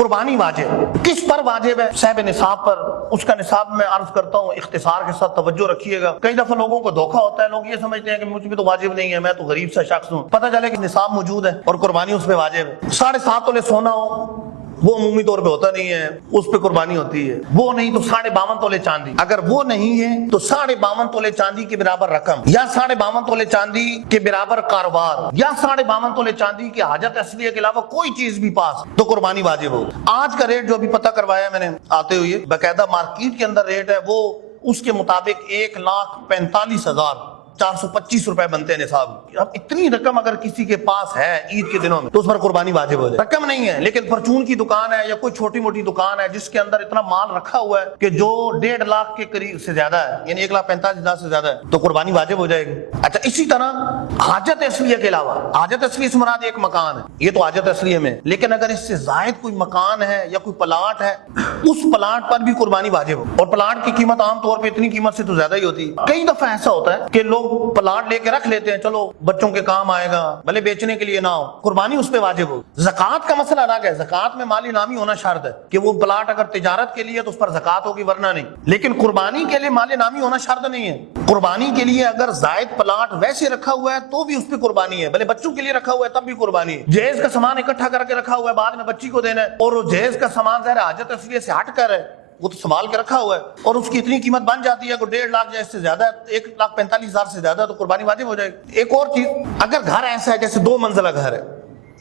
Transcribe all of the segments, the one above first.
कुर्बानी वाजिब किस पर वाजिब है? साहिब निसाब पर। उसका निसाब मैं अर्ज करता हूँ, इख्तिसार के साथ तवज्जो रखिएगा। कई दफा लोगों को धोखा होता है, लोग ये समझते हैं कि मुझ पे तो वाजिब नहीं है, मैं तो गरीब सा शख्स हूँ। पता चले कि निसाब मौजूद है और कुर्बानी उस पर वाजिब है। 7.5 तोले सोना हो, वो अमूमी तौर पे होता नहीं है, उस पे कुर्बानी होती है। वो नहीं तो 52.5 तोले चांदी। अगर वो नहीं है तो 52.5 तोले चांदी के बराबर रकम, या 52.5 तोले चांदी के बराबर कारोबार, या 52.5 तोले चांदी की हाजत असलिया के अलावा कोई चीज भी पास, तो कुर्बानी वाजिब होगी। आज का रेट जो अभी पता करवाया मैंने आते हुए, बाकायदा मार्केट के अंदर रेट है, वो उसके मुताबिक 1,45,425 रुपए बनते हैं निसाब। अब इतनी रकम अगर किसी के पास है ईद के दिनों में तो उस पर कुर्बानी वाजिब हो जाए। रकम नहीं है, लेकिन परचून की दुकान है या कोई छोटी मोटी दुकान है जिसके अंदर इतना माल रखा हुआ है कि जो 1.5 लाख के करीब से ज्यादा है, यानी 1,45,000 से ज्यादा है, तो कुर्बानी वाजिब हो जाएगी। अच्छा, इसी तरह हाजत असलिया के अलावा, हाजत असली से मुराद एक मकान है, ये तो हाजत असलिया में, लेकिन अगर इससे जायद कोई मकान है या कोई प्लाट है, उस प्लाट पर भी कुर्बानी वाजिब हो। और प्लाट की कीमत आमतौर पर इतनी कीमत से तो ज्यादा ही होती है। कई दफा ऐसा होता है कि लोग प्लाट लेके रख लेते हैं, चलो बच्चों के काम आएगा, भले बेचने के लिए ना हो, कुर्बानी उस पे वाजिब हो। ज़कात का मसला अलग है, ज़कात में माल इनामी होना शर्त है कि वो प्लाट अगर तिजारत के लिए तो उस पर ज़कात होगी, वरना नहीं। लेकिन कुर्बानी के लिए माल इनामी होना शर्त नहीं है। कुर्बानी के लिए अगर जायद प्लाट वैसे रखा हुआ है तो भी उस पर कुर्बानी है, भले बच्चों के लिए रखा हुआ है तब भी कुर्बानी है। जहेज का सामान इकट्ठा करके रखा हुआ है, बाद में बच्ची को देना है, और वो जहेज का सामान ज़ाहिर हाजत असलिया से हट कर है, वो तो संभाल के रखा हुआ है, और उसकी इतनी कीमत बन जाती है कि 1.5 लाख या इससे ज्यादा, 1,45,000 से ज्यादा, तो कुर्बानी वाजिब हो जाएगी। एक और चीज, अगर घर ऐसा है जैसे 2 मंजिला घर है,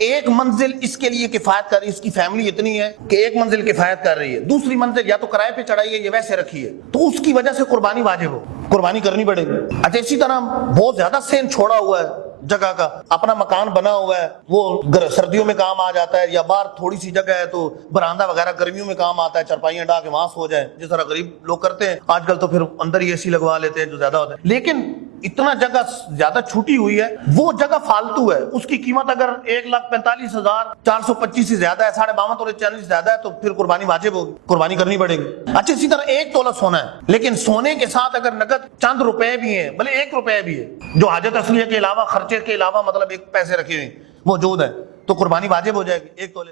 एक मंजिल इसके लिए किफायत कर रही है, इसकी फैमिली इतनी है कि एक मंजिल किफायत कर रही है, दूसरी मंजिल या तो किराए पे चढ़ाई है या वैसे रखी है, तो उसकी वजह से कुर्बानी वाजिब हो, कुर्बानी करनी पड़ेगी। अच्छा, इसी तरह बहुत ज्यादा सेन छोड़ा हुआ है जगह का, अपना मकान बना हुआ है, वो सर्दियों में काम आ जाता है, या बाहर थोड़ी सी जगह है तो बरामदा वगैरह गर्मियों में काम आता है, चारपाइयां डाल के वहां सो जाए, जिस तरह गरीब लोग करते हैं आजकल, तो फिर अंदर ही एसी लगवा लेते हैं जो ज्यादा होता है। लेकिन इतना जगह ज्यादा छूटी हुई है, वो जगह फालतू है, उसकी कीमत अगर 1,45,425 से ज्यादा है, 52.5 तोले चांदी से ज्यादा है, तो फिर कुर्बानी वाजिब होगी, कुर्बानी करनी पड़ेगी। अच्छा, इसी तरह 1 तोला सोना है, लेकिन सोने के साथ अगर नकद चंद रुपए भी हैं, भले 1 रुपया भी है, जो हाजत असलिया के अलावा, खर्चे के अलावा, मतलब 1 पैसे रखे हुए मौजूद है, तो कुर्बानी वाजिब हो जाएगी 1 तोले।